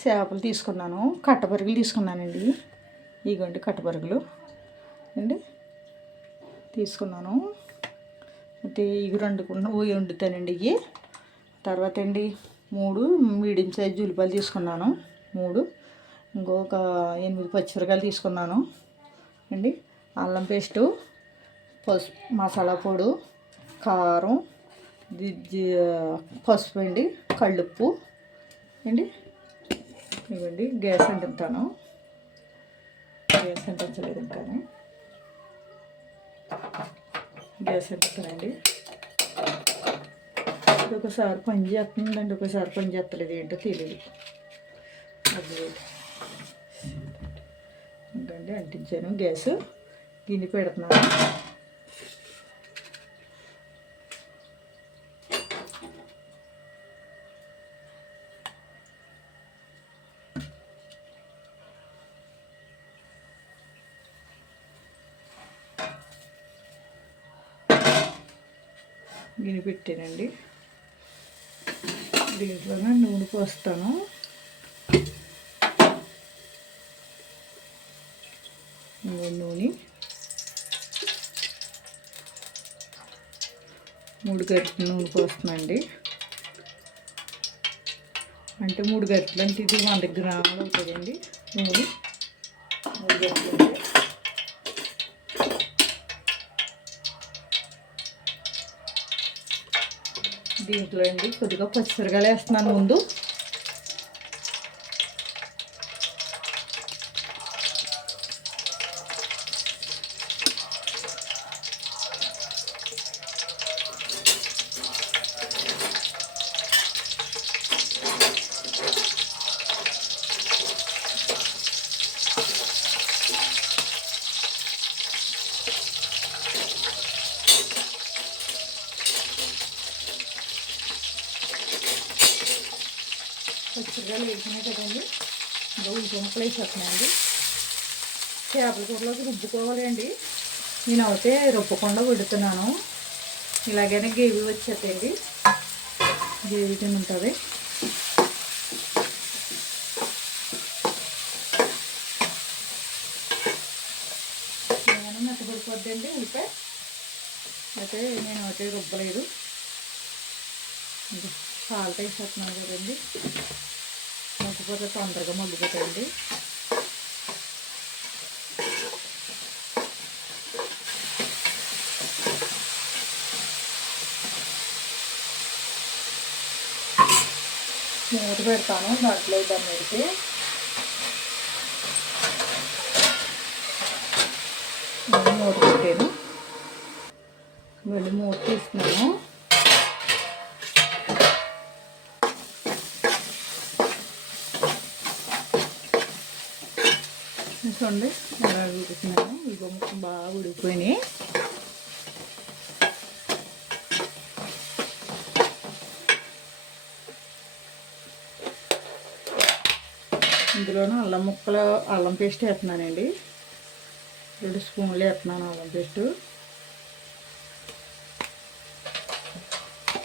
చేపలు తీసుకున్నాను, కట్టపరుగులు తీసుకున్నానండి. ఇగోండి కట్టపరుగులు అండి తీసుకున్నాను. అంటే ఇవి వండుతానండి. ఇవి తర్వాత అండి 3 మీడియం సైజు ఉల్లిపాయలు తీసుకున్నాను. 3 ఇంకొక 8 పచ్చిమిరకాయలు తీసుకున్నాను అండి. అల్లం పేస్టు, పసుపు, మసాలా పొడి, కారం, పసుపు అండి, కళ్ళుప్పు అండి. ఇవ్వండి గ్యాస్ అంటుతాను. గ్యాస్ అంటించలేదు కానీ గ్యాస్ అంటుతానండి. ఒకసారి పని చేస్తుందండి, ఒకసారి పని చేస్తలేదు, ఏంటో తెలియదు. అది ఇంకండి అంటించాను. గ్యాస్ గిన్నె పెడుతున్నాను. గిన్నె పెట్టానండి. దీంట్లోనే నూనె పోస్తాను. నూనె 3 గరిటెలు నూనె పోస్తున్నాండి. అంటే 3 గరిటెలు అంటే ఇది 100 గ్రాములు అవుతుందండి నూనె. 3 గరిటెలు అంటే దీంట్లో అండి కొద్దిగా పచ్చిమిరకాయలు వేస్తున్నాను ముందు. పచ్చిమిరకాయలు వేసినాయి కదండి, ఇంకా ఉల్లిపాయ ముక్కలు వేసేస్తున్నాయండి. చేపల కూరలోకి రుబ్బుకోవాలి అండి. నేను అయితే రుబ్బకుండా వండుతున్నాను. ఇలాగైనా గ్రేవీ వచ్చేస్తాయండి, గ్రేవీ కింద ఉంటుంది. ఏమైనా మెత్తపడిపోద్దండి ఉల్లిపాయ. అయితే నేను అయితే రుబ్బలేదు. సాల్ట్ వేసేస్తున్నాను కదండి, మగ్గిపోతే తొందరగా మగ్గిపోతాయండి. మూత పెడతాను దాంట్లో దాన్ని పెడితే. మూత పెట్టాను, మళ్ళీ మూత తీస్తున్నాను. చూడండి ఎలా ఉడుకుతున్నాను. ఇగో ముక్కలు బాగా ఉడికిపోయినాయి. ఇందులోనూ అల్లం పేస్ట్ వేస్తున్నానండి. 2 స్పూన్లు వేస్తున్నాను అల్లం పేస్టు.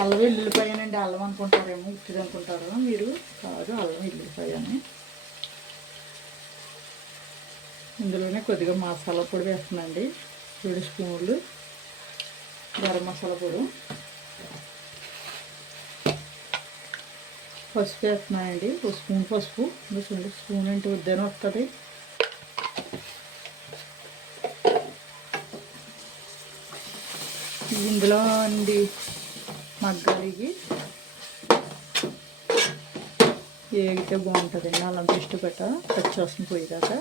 అల్లం వెల్లుల్లిపాయనండి. అల్లం అనుకుంటారేమో, ఉత్తిది అనుకుంటారు మీరు. కాదు, అల్లం వెల్లుల్లిపాయ అని. ఇందులోనే కొద్దిగా మసాలా పొడి వేస్తున్నాండి. 2 స్పూన్లు గరం మసాలా పొడి. పసుపు వేస్తున్నానండి, 1 స్పూన్ పసుపు. 2 స్పూన్ అంటే వద్దని వస్తుంది. ఇందులో అండి మగ్గాలికి ఏగితే బాగుంటుందండి. అల్లం పేస్ట్ గట్ట పచ్చివాసన పోయేదాకా.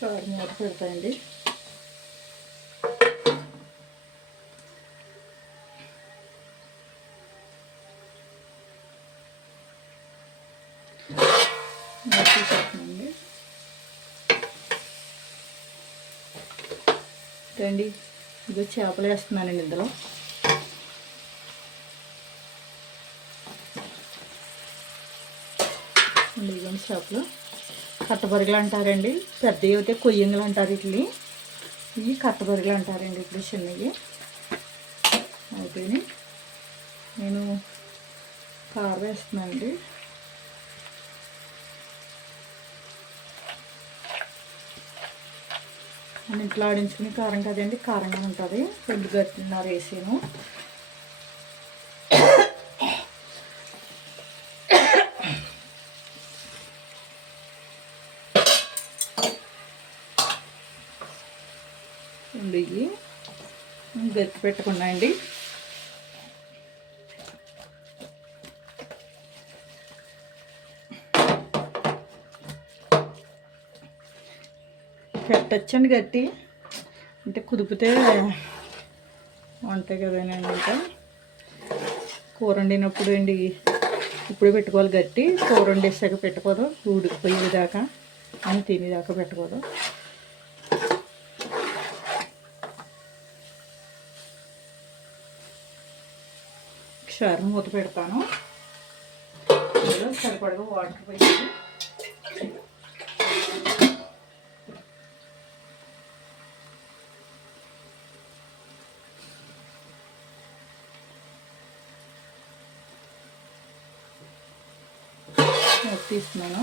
షార్ మూత పెడతాయండి. రండి, ఇదో చేపలు వేస్తున్నానండి ఇందులో. ఇదిగోండి చేపలు కట్టబొరుగులు అంటారండి, పెద్దవి అయితే కొయ్యంగులు అంటారు. ఇవి కట్టబొరుగులు అంటారండి. ఇప్పుడు చిన్నవి అయిపోయి నేను కారం వేస్తున్నానండి. మన ఇంట్లో ఆడించుకుని కారం కదండి, కారంగా ఉంటుంది. 2 గంటలున్నర వేసాను. ఇవి గట్టి పెట్టుకున్నా అండి. పెట్టచ్చండి గట్టి, అంటే కుదిపితే ఉంటాయి కదండి. ఇంకా కూర వండినప్పుడు అండి ఇప్పుడు పెట్టుకోవాలి గట్టి. కూర వండేసాక పెట్టుకోదు, ఉడికిపోయేదాకా అని తినేదాకా పెట్టుకోదు. ఒకసారి మూత పెడతాను. సరిపడగా వాటర్ పోయి తీస్తున్నాను.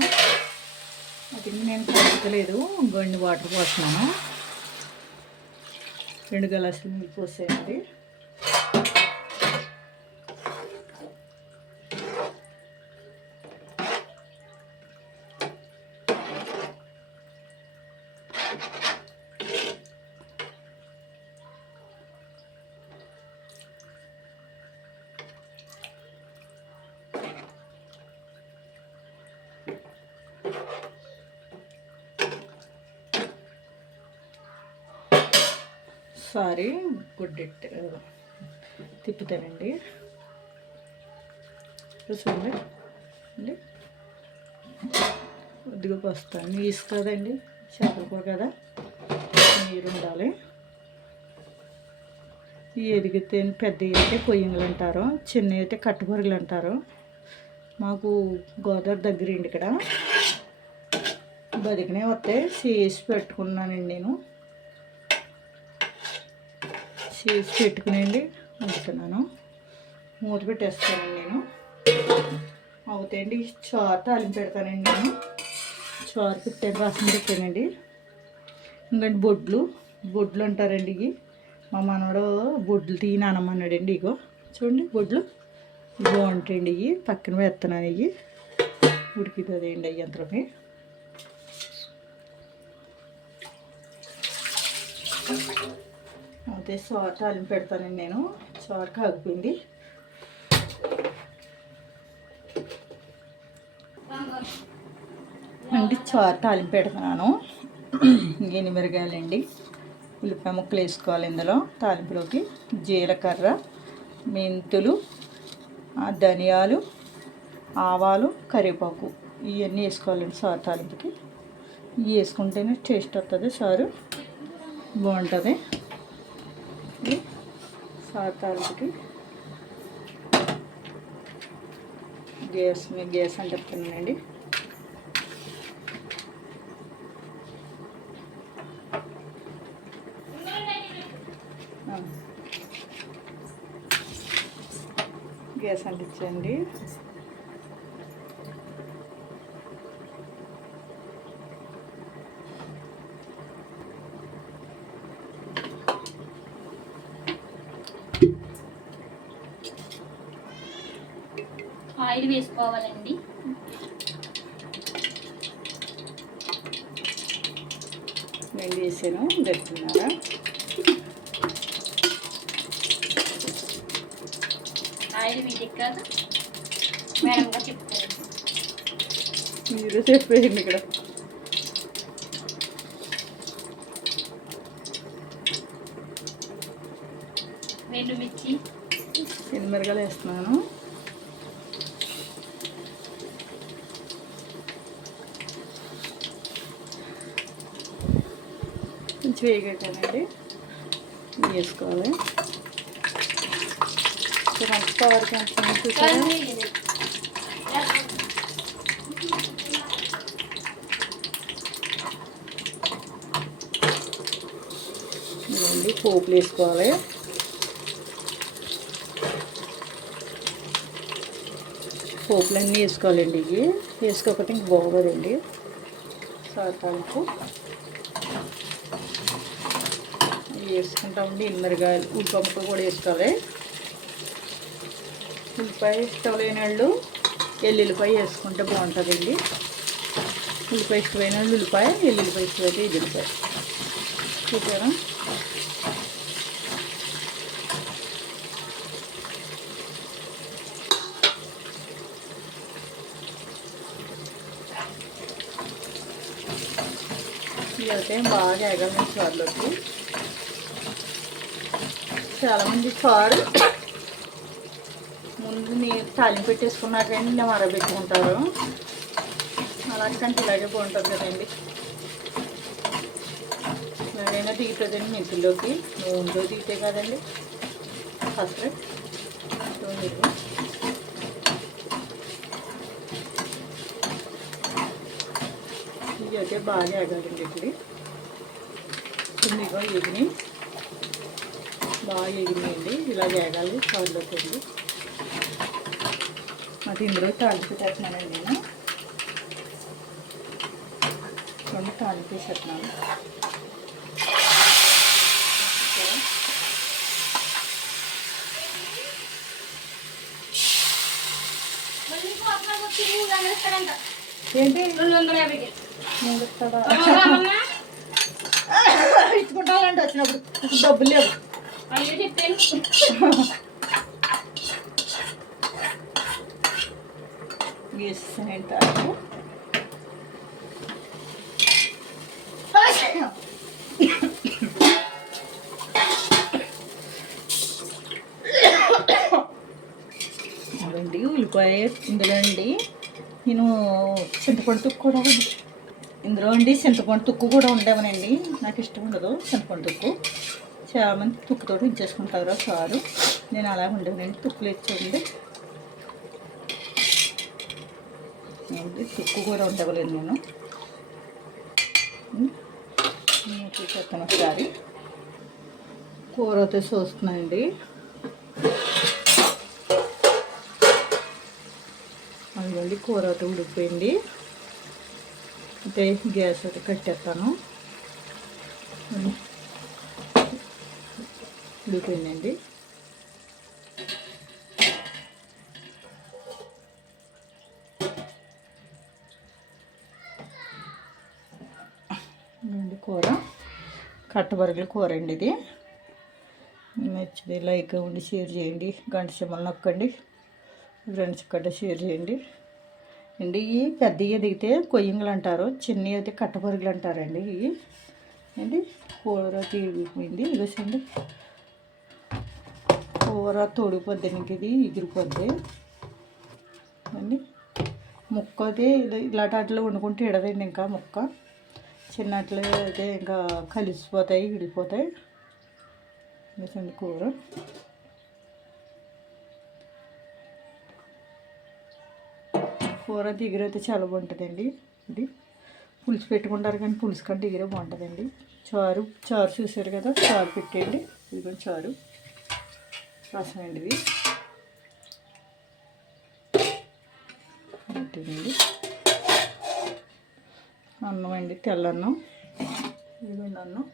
అది నేను కలుపుతలేదు, ఇంకొన్ని వాటర్ పోస్తున్నాను. 2 గ్లాసులు నీళ్ళు పోసేయండి. ఒకసారి గుడ్డెట్టు తిప్పుతానండి. చూడండి అండి, కొద్దిగా పోస్తాను. నీసు కదండి, చేపల కూర కదా, నీరు ఉండాలి. ఈ ఎదిగితే పెద్దవి అయితే కొయ్యంగులు అంటారు, చిన్నవి అయితే కట్టుబొరుగులు అంటారు. మాకు గోదావరి దగ్గరండి, ఇక్కడ బతికినే వస్తే చేసి పెట్టుకున్నానండి. నేను చేసి పెట్టుకునేయండి ఉంచుతున్నాను. మూత పెట్టేస్తానండి. నేను అవుతాయండి. చారు తాలింపు పెడతానండి. నేను చారు పెట్టాను, రసం పెట్టానండి. ఇంకండి బొడ్లు అంటారండి. ఇవి మా మనవడు బొడ్లు తీయనమ్మన్నాడండి. ఇగో చూడండి, బొడ్లు బాగుంటాయండి. ఇవి పక్కన వేస్తున్నాను. ఇవి ఉడికితుందండి అవి అంతలోనే. అదే చారు తాలింపు పెడతానండి. నేను చారు కాగిపోయింది అండి. చారు తాలింపు పెడుతున్నాను. ఎనిమిరగాయలండి, ఉల్లిపాయ ముక్కలు వేసుకోవాలి ఇందులో తాలింపులోకి. జీలకర్ర, మెంతులు, ధనియాలు, ఆవాలు, కరివేపాకు ఇవన్నీ వేసుకోవాలండి చారు తాలింపుకి. ఇవి వేసుకుంటేనే టేస్ట్ వస్తుంది, చారు బాగుంటుంది. చారు తాలింపుకి గ్యాస్ అంటే చెప్తున్నానండి. గ్యాస్ అంటించండి. ఆయిల్ వేసుకోవాలండి. నేను వేసాను గట్టున్నారా. ఆయిల్ వీటెక్కాక మేడం గారు చెప్తారు. మీరు చెప్పేయండి. ఇక్కడ ఎండుమిర్చి, ఎనిమిరగాయలు వేస్తున్నాను. కొంచెం వేగట్టానండి, వేసుకోవాలి. మంచి కవర్ కొంచెం చూసారా. పోపులు వేసుకోవాలి. పోపులన్నీ వేసుకోవాలండి. ఇవి వేసుకోకపోతే ఇంక బాగోదండి. సాతాలకు వేసుకుంటామండి. ఎనిమిరగాయలు ఉల్లిపాయ కూడా వేసుకోవాలి. ఉల్లిపాయ ఇష్టం లేని వాళ్ళు ఎల్లుల్లిపాయ వేసుకుంటే బాగుంటుందండి. ఉల్లిపాయ ఇష్టమైన వాళ్ళు ఉల్లిపాయ, ఎల్లుల్లిపాయ ఇష్టమైతే ఎల్లుల్లిపాయ. చూసారా? ఇదైతే బాగా ఎగల చారులోకి. చాలామంది చారు ముందు నీరు తాలింపు పెట్టేసుకున్నాకండి ఇలా మరబెట్టుకుంటారు. అలాంటికంటే ఇలాగే బాగుంటుంది కదండి. ఇలాగైనా దిగుతుందండి మెంతుల్లోకి. నూనెలో దిగితే కదండి ఫస్ట్ మీరు. ఇవి అయితే బాగా ఎగాలండి. ఇప్పుడు చిన్నగా ఎగినాయి, బాగా ఎగినాయండి. ఇలా వేగాలి చారులోకి వెళ్ళి. అది ఇందులో తాలింపు పెట్టేస్తున్నానండి నేను. కొన్ని తాలింపు వేసేస్తున్నాను. ఏంటి 250కి ఇచ్చుకుంటానండి వచ్చినప్పుడు. డబ్బులు లేవు. అయ్యో చెప్పాను. వేసేసానంటారు. అదండి ఉల్లిపాయ. ఇందులో అండి నేను చింతపండు తుక్కు కూడా ఇందులో అండి చింతపండు తుక్కు కూడా ఉండేవనండి. నాకు ఇష్టం ఉండదు చింతపండు తుక్కు. చాలామంది తుక్కుతో ఇచ్చేసుకుంటారు చారు. నేను అలా ఉండేవనండి. తుక్కులు ఇచ్చేయండి. తుక్కు కూడా ఉండవలేదు నేను. చూసేస్తాను ఒకసారి. కూర అయితే చూస్తున్నానండి. అందుకండి కూర అయితే ఉడికిపోయింది. అంటే గ్యాస్ అయితే కట్టేస్తాను. ఉడికిపోయిందండి. కూర కట్టబరగల కూర అండి. ఇది నచ్చింది లైక్ ఉండి షేర్ చేయండి. గంట సింబల్ నొక్కండి. ఫ్రెండ్స్ కట్ట షేర్ చేయండి అండి. ఇవి పెద్దవి దిగితే కొయ్యంగులు అంటారు, చిన్నవి అయితే కట్టబరుగులు అంటారండి. ఇవి అండి కూర తీగిపోయింది. ఇగోసండి కూర తోడిపోద్ది. ఇంక ఇది ఎగిరిపోద్ది అండి. ముక్క అయితే ఇలాంటి వాటిలో వండుకుంటే ఇడదండి. ఇంకా ముక్క చిన్నట్లు అయితే ఇంకా కలిసిపోతాయి, విడిపోతాయి. ఇగోసండి కూర. కూర దిగురైతే చాలా బాగుంటుందండి. ఇది పులుసు పెట్టుకుంటారు కానీ పులుసు కంటే దిగురే బాగుంటుందండి. చారు చూసారు కదా, చారు పెట్టేయండి. ఇదిగోండి చారు రసం అండి. ఇది పెట్టేయండి. అన్నం అండి, తెల్లన్నం. ఇదిగోండి అన్నం.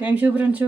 Thanks friends.